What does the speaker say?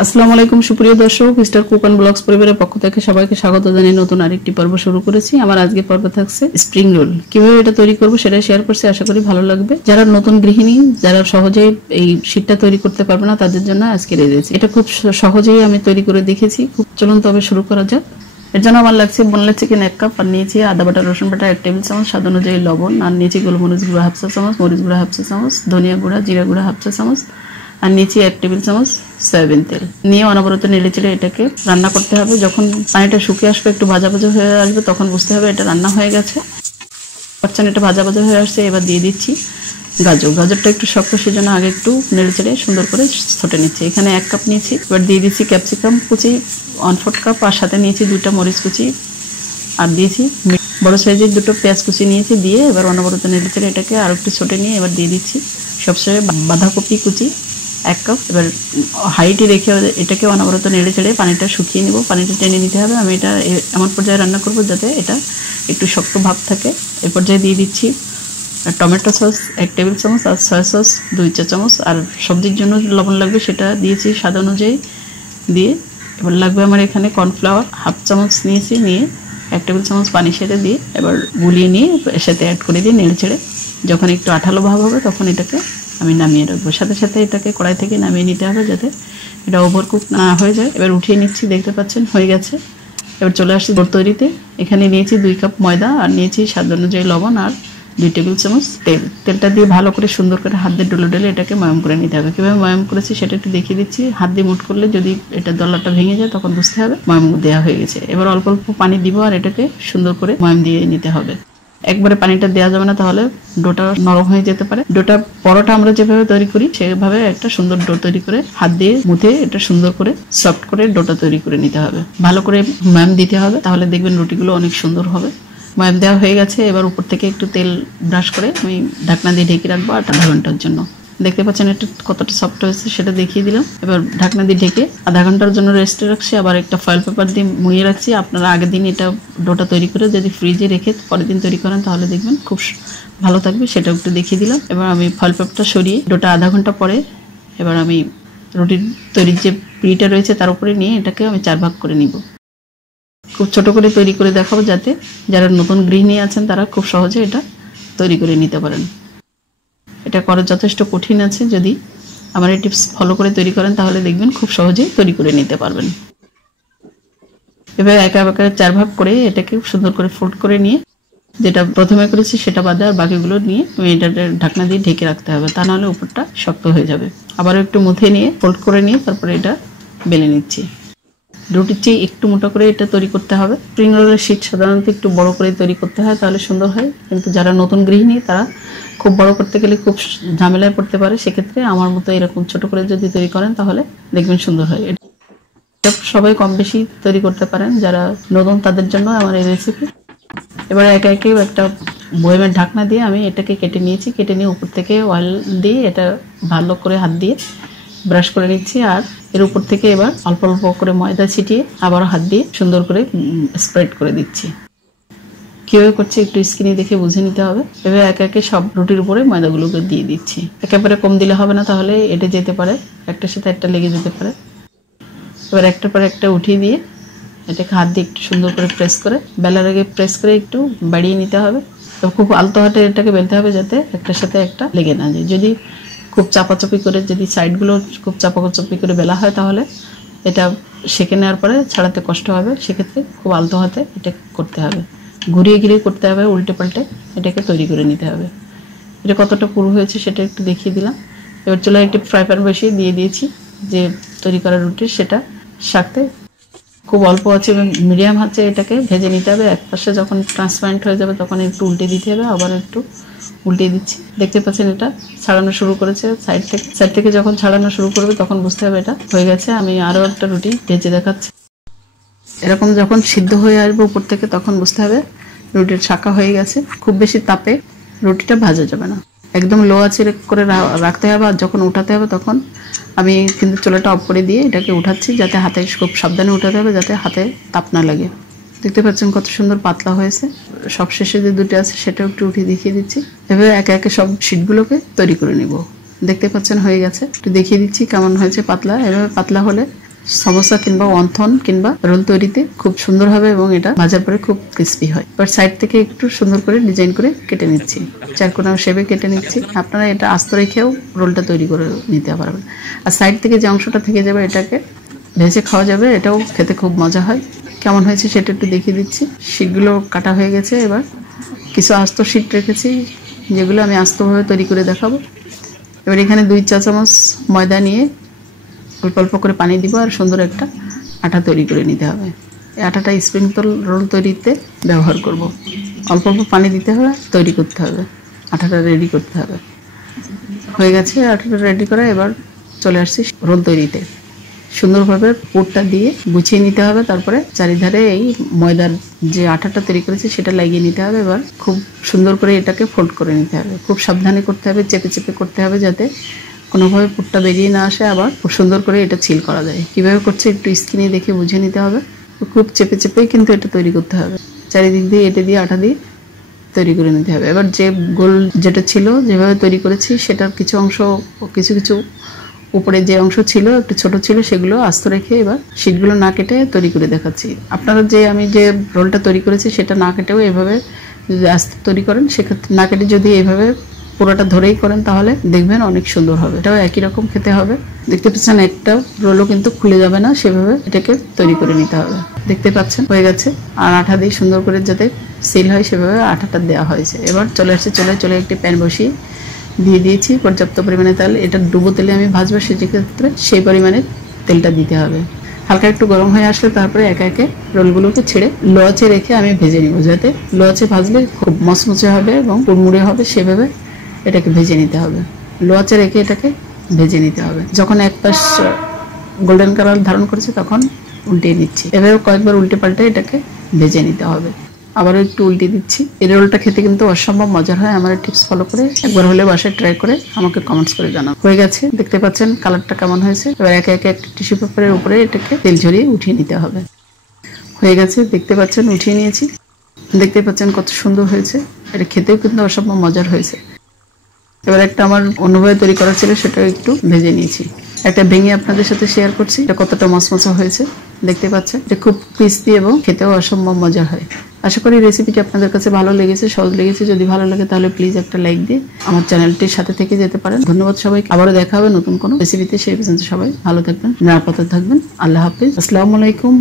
আসসালামু আলাইকুম সুপ্রিয় দর্শক, স্টার কুক এন্ড ব্লগস পরিবারের পক্ষ থেকে সবাইকে স্বাগত জানিয়ে নতুন আরেকটি পর্ব শুরু করেছি। আমার আজকের পর্ব থাকছে স্প্রিং রোল। কিভাবে এটা তৈরি করব সেটা শেয়ার করছি, আশা করি ভালো লাগবে। যারা নতুন গৃহিণী, যারা সহজেই এই শীটটা তৈরি করতে পারবে না, তাদের জন্য আজকের এই রেসিপি। এটা খুব সহজেই আমি তৈরি করে দেখেছি। খুব চলুন তবে শুরু করা যাক। এর জন্য আমার লাগছে বোনলেস চিকেন 1 কাপ, আর নিয়েছি আদা বাটা রসুন বাটা 1 টেবিল চামচ, স্বাদ অনুযায়ী লবণ, আর নিয়েছি গোলমরিচ গুঁড়া হাফ চা চামচ, মরিচ গুঁড়া হাফ চা চামচ, ধনিয়া গুঁড়া জিরা গুঁড়া হাফ চা চামচ, আর নিচে 1 টেবিল চামচ সয়াবিন তেল নিয়ে অনবরত নেড়েচেড়ে এটাকে রান্না করতে হবে। যখন পানিটা শুকিয়ে আসবে, একটু ভাজা ভাজা হয়ে আসবে, তখন বুঝতে হবে এটা রান্না হয়ে গেছে। পাচ্ছেন এটা ভাজা ভাজা হয়ে আসছে। এবার দিয়ে দিচ্ছি গাজরটা একটু শক্ত, সেজন্য আগে একটু নেড়েচেড়ে সুন্দর করে ছটে নিচ্ছি। এখানে 1 কাপ নিয়েছি। এবার দিয়ে দিচ্ছি ক্যাপসিকাম কুচি 1/4 কাপ, আর সাথে নিয়েছি 2টা মরিচ কুচি, আর দিয়েছি বড় সাইজের 2টো পেঁয়াজ কুচি নিয়েছি। দিয়ে এবার অনবরত নেড়েচেড়ে এটাকে আর একটু ছটে নিয়ে এবার দিয়ে দিচ্ছি সবশেষে বাঁধাকপি কুচি 1 কাপ। এবার হাইটে রেখে এটাকে অনবরত নেড়ে চেড়ে পানিটা শুকিয়ে নেব, পানিটা টেনে নিতে হবে। আমি এটা এমন পর্যায়ে রান্না করব যাতে এটা একটু শক্ত ভাব থাকে। এই পর্যায়ে দিয়ে দিচ্ছি টমেটো সস 1 টেবিল চামচ, আর সয়া সস 2 চা চামচ, আর সবজির জন্য লবণ লাগবে সেটা দিয়েছি স্বাদ অনুযায়ী দিয়ে। এবার লাগবে আমার এখানে কর্নফ্লাওয়ার হাফ চামচ নিয়েছি, নিয়ে 1 টেবিল চামচ পানি সেরে দিয়ে এবার গুলিয়ে নিয়ে এর সাথে অ্যাড করে দিয়ে নেড়ে ছেড়ে যখন একটু আঠালো ভাব হবে তখন এটাকে আমি নামিয়ে রাখবো। সাথে সাথে এটাকে কড়াই থেকে নামিয়ে নিতে হবে যাতে এটা ওভারকুক না হয়ে যায়। এবার উঠিয়ে নিচ্ছি, দেখতে পাচ্ছেন হয়ে গেছে। এবার চলে আসছি ডো তৈরিতে। এখানে নিয়েছি 2 কাপ ময়দা, আর নিয়েছি স্বাদ অনুযায়ী লবণ, আর 2 টেবিল চামচ তেলটা দিয়ে ভালো করে সুন্দর করে হাত দিয়ে ডলে ডলে এটাকে ময়াম করে নিতে হবে। কীভাবে ময়াম করেছি সেটা একটু দেখিয়ে দিচ্ছি। হাত দিয়ে মুঠ করলে যদি এটা দলাটা ভেঙে যায় তখন বুঝতে হবে ময়াম দেওয়া হয়ে গেছে। এবার অল্প অল্প পানি দিব, আর এটাকে সুন্দর করে ময়াম দিয়ে নিতে হবে। একবারে পানিটা দেওয়া যাবে না, তাহলে ডোটা নরম হয়ে যেতে পারে। ডোটা পরোটা আমরা যেভাবে তৈরি করি সেভাবে একটা সুন্দর ডো তৈরি করে হাত দিয়ে মুথে এটা সুন্দর করে সফট করে ডোটা তৈরি করে নিতে হবে। ভালো করে ময়াম দিতে হবে, তাহলে দেখবেন রুটিগুলো অনেক সুন্দর হবে। ময়াম দেওয়া হয়ে গেছে। এবার উপর থেকে একটু তেল ব্রাশ করে আমি ঢাকনা দিয়ে ঢেকে রাখবো আধা ঘন্টার জন্য। দেখতে পাচ্ছেন এটা কতটা সফট হয়েছে সেটা দেখিয়ে দিলাম। এবার ঢাকনা দিয়ে ঢেকে আধা ঘন্টার জন্য রেস্টে রাখছি। আবার একটা ফয়েল পেপার দিয়ে মুড়িয়ে রাখছি। আপনারা আগের দিন এটা ডোটা তৈরি করে যদি ফ্রিজে রেখে পরের দিন তৈরি করেন তাহলে দেখবেন খুব ভালো থাকবে, সেটা একটু দেখিয়ে দিলাম। এবার আমি ফয়েল পেপারটা সরিয়ে ডোটা আধা ঘন্টা পরে এবার আমি রুটির তৈরির যে পিটা রয়েছে তার উপরে নিয়ে এটাকে আমি 4 ভাগ করে নিব। খুব ছোট করে তৈরি করে দেখাবো যাতে যারা নতুন গৃহিণী আছেন তারা খুব সহজে এটা তৈরি করে নিতে পারেন। এটা করা যথেষ্ট কঠিন আছে, যদি আমার এই টিপস ফলো করে তৈরি করেন তাহলে দেখবেন খুব সহজেই তৈরি করে নিতে পারবেন। এবার একা একা 4 ভাগ করে এটাকে সুন্দর করে ফোল্ড করে নিয়ে যেটা প্রথমে করেছি সেটা বাদে আর বাকিগুলো নিয়ে এটা ঢাকনা দিয়ে ঢেকে রাখতে হবে, তা নাহলে উপরটা শক্ত হয়ে যাবে। আবার একটু মুথে নিয়ে ফোল্ড করে নিয়ে তারপরে এটা বেলে নিচ্ছি। রুটির চেয়ে একটু মোটা করে এটা তৈরি করতে হবে। স্প্রিং রোলের শীট সাধারণত একটু বড় করে তৈরি করতে হয়, তাহলে সুন্দর হয়। কিন্তু যারা নতুন গৃহিণী তারা খুব বড় করতে গেলে খুব ঝামেলায় পড়তে পারে। সেক্ষেত্রে আমার মতো এরকম ছোট করে যদি তৈরি করেন তাহলে দেখবেন সুন্দর হয়। এটা সবাই কম বেশি তৈরি করতে পারেন, যারা নতুন তাদের জন্য আমার এই রেসিপি। এবারে একে একে একটা বয়মের ঢাকনা দিয়ে আমি এটাকে কেটে নিয়েছি। কেটে নিয়ে উপর থেকে অয়েল দিয়ে এটা ভালো করে হাত দিয়ে ব্রাশ করে নিচ্ছি, আর এর উপর থেকে এবার অল্প অল্প করে ময়দা ছিটিয়ে আবার হাত দিয়ে সুন্দর করে স্প্রেড করে দিচ্ছি। কীভাবে করছি একটু স্ক্রিনে দেখে বুঝে নিতে হবে। এবার একে একে সব রুটির উপরে ময়দাগুলোকে দিয়ে দিচ্ছি। একেবারে কম দিলে হবে না, তাহলে এটা যেতে পারে, একটার সাথে একটা লেগে যেতে পারে। এবার একটার পর একটা উঠিয়ে দিয়ে এটাকে হাত দিয়ে একটু সুন্দর করে প্রেস করে বেলার আগে প্রেস করে একটু বাড়িয়ে নিতে হবে। তো খুব আলতো হাতে এটাকে বেলতে হবে যাতে একটার সাথে একটা লেগে না যায়। যদি খুব চাপাচাপি করে যদি সাইডগুলো খুব চাপাচাপি করে বেলা হয় তাহলে এটা সেঁকে নেওয়ার পরে ছাড়াতে কষ্ট হবে। সেক্ষেত্রে খুব আলতো হাতে এটা করতে হবে, ঘুরিয়ে ঘুরিয়ে করতে হবে, উল্টে পাল্টে এটাকে তৈরি করে নিতে হবে। এটা কতটা পুরো হয়েছে সেটা একটু দেখিয়ে দিলাম। এবার চুলায় একটি ফ্রাই প্যান বসিয়ে দিয়ে দিয়েছি যে তৈরি করা রুটি, সেটা সাথে খুব অল্প আছে মিডিয়াম আছে এটাকে ভেজে নিতে হবে। এক পাশে যখন ট্রান্সপারেন্ট হয়ে যাবে তখন একটু উল্টে দিতে হবে, আবার একটু উল্টে দিচ্ছি। দেখতে পাচ্ছেন এটা ছাড়ানো শুরু করেছে। সাইড থেকে যখন ছাড়ানো শুরু করবে তখন বুঝতে হবে এটা হয়ে গেছে। আমি আরও একটা রুটি ভেজে দেখাচ্ছি। এরকম যখন সিদ্ধ হয়ে আসবে উপর থেকে তখন বুঝতে হবে রুটির শাঁকা হয়ে গেছে। খুব বেশি তাপে রুটিটা ভাজা যাবে না, একদম লো আঁচে করে রাখতে হবে। আর যখন উঠাতে হবে তখন আমি কিন্তু চুলাটা অফ করে দিয়ে এটাকে উঠাচ্ছি, যাতে হাতে খুব সাবধানে উঠাতে হবে যাতে হাতে তাপ না লাগে। দেখতে পাচ্ছেন কত সুন্দর পাতলা হয়েছে। সব শেষে যে দুটো আছে সেটাও একটু উঠিয়ে দেখিয়ে দিচ্ছি। এভাবে একে একে সব শিটগুলোকে তৈরি করে নিব। দেখতে পাচ্ছেন হয়ে গেছে। একটু দেখিয়ে দিচ্ছি কেমন হয়েছে পাতলা। এভাবে পাতলা হলে সমোসা কিংবা অন্থন কিংবা রোল তৈরিতে খুব সুন্দর হবে এবং এটা ভাজার পরে খুব ক্রিস্পি হয়। এবার সাইড থেকে একটু সুন্দর করে ডিজাইন করে কেটে নিচ্ছি, চারকোনা শেপে কেটে নিচ্ছি। আপনারা এটা আস্ত রেখেও রোলটা তৈরি করে নিতে পারবেন। আর সাইড থেকে যে অংশটা থেকে যাবে এটাকে ভেজে খাওয়া যাবে, এটাও খেতে খুব মজা হয়। কেমন হয়েছে সেটা একটু দেখিয়ে দিচ্ছি। শীটগুলো কাটা হয়ে গেছে। এবার কিছু আস্ত শীট রেখেছি যেগুলো আমি আস্তভাবে তৈরি করে দেখাবো। এবার এখানে 2 চা চামচ ময়দা নিয়ে অল্প অল্প করে পানি দিব আর সুন্দর একটা আটা তৈরি করে নিতে হবে। এই আটাটা স্প্রিং রোল তৈরিতে ব্যবহার করব। অল্প অল্প পানি দিতে হবে, তৈরি করতে হবে, আটাটা রেডি করতে হবে। হয়ে গেছে আটাটা রেডি করা। এবার চলে আসছি রোল তৈরিতে। সুন্দরভাবে পুরটা দিয়ে গুছিয়ে নিতে হবে, তারপরে চারিধারে এই ময়দার যে আটাটা তৈরি করেছে সেটা লাগিয়ে নিতে হবে। এবার খুব সুন্দর করে এটাকে ফোল্ড করে নিতে হবে, খুব সাবধানে করতে হবে, চেপে চেপে করতে হবে যাতে কোনোভাবে পুরটা বেরিয়ে না আসে। আবার খুব সুন্দর করে এটা সিল করা যায়। কিভাবে করছে একটু স্ক্রিনে দেখে বুঝে নিতে হবে। খুব চেপে চেপেই কিন্তু এটা তৈরি করতে হবে, চারিদিক দিয়ে এটা দিয়ে আটা দিয়ে তৈরি করে নিতে হবে। এবার যে গোল যেটা ছিল যেভাবে তৈরি করেছি সেটার কিছু অংশ কিছু উপরে যে অংশ ছিল একটু ছোট ছিল সেগুলো আস্ত রেখে এবার শীটগুলো না কেটে তৈরি করে দেখাচ্ছি। আপনারা আমি যে রোলটা তৈরি করেছি সেটা না কেটেও এভাবে যদি আস্ত তৈরি করেন, সেক্ষেত্রে না কেটে যদি এইভাবে পুরোটা ধরেই করেন তাহলে দেখবেন অনেক সুন্দর হবে। এটাও একই রকম খেতে হবে। দেখতে পাচ্ছেন একটা রোলও কিন্তু খুলে যাবে না, সেভাবে এটাকে তৈরি করে নিতে হবে। দেখতে পাচ্ছেন হয়ে গেছে। আর আঠা দিয়ে সুন্দর করে যাতে সিল হয় সেভাবে আঠাটা দেওয়া হয়েছে। এবার চলে আসছে, চলে একটি প্যান বসিয়ে দিয়ে দিয়েছি পর্যাপ্ত পরিমাণে তেল। এটা ডুবো তেলে আমি ভাজবো, সেক্ষেত্রে সেই পরিমাণে তেলটা দিতে হবে। হালকা একটু গরম হয়ে আসলে তারপরে একে একে রোলগুলোকে ছেড়ে লো আঁচে রেখে আমি ভেজে নিব, যাতে লো আঁচে ভাজলে খুব মচমচে হবে এবং কুড়মুড়ে হবে, সেভাবে এটাকে ভেজে নিতে হবে। লো আঁচে রেখে এটাকে ভেজে নিতে হবে। যখন এক পাশ গোল্ডেন কালার ধারণ করেছে তখন উল্টিয়ে নিচ্ছি। এভাবে কয়েকবার উল্টে পাল্টে এটাকে ভেজে নিতে হবে। আবারও একটু উল্টে দিচ্ছি। এই রোলটা খেতে কিন্তু অসম্ভব মজার হয়। আমার টিপস ফলো করে একবার হলে বাসায় ট্রাই করে আমাকে কমেন্টস করে জানান। হয়ে গেছে, দেখতে পাচ্ছেন কালারটা কেমন হয়েছে। এবার একে একে একটা টিস্যু পেপারের উপরে এটাকে তেল ঝরিয়ে উঠিয়ে নিতে হবে। হয়ে গেছে, দেখতে পাচ্ছেন উঠিয়ে নিয়েছি। দেখতে পাচ্ছেন কত সুন্দর হয়েছে। এটা খেতেও কিন্তু অসম্ভব মজার হয়েছে। এবার একটা আমার অন্যভাবে তৈরি করা ছিল, সেটাও একটু ভেজে নিয়েছি। একটা ভেঙে আপনাদের সাথে শেয়ার করছি এটা কতটা মচমচা হয়েছে। দেখতে পাচ্ছেন এটা খুব ক্রিস্পি এবং খেতেও অসম্ভব মজার হয়। আশা করি রেসিপিটি আপনাদের কাছে ভালো লেগেছে, সহজ লেগেছে। যদি ভালো লাগে তাহলে প্লিজ একটা লাইক দিয়ে আমার চ্যানেলটির সাথে থেকে যেতে পারেন। ধন্যবাদ সবাইকে। আবারও দেখা হবে নতুন কোনো রেসিপিতে। সেই পর্যন্ত সবাই ভালো থাকবেন, নিরাপদে থাকবেন। আল্লাহ হাফিজ, আসসালামু আলাইকুম।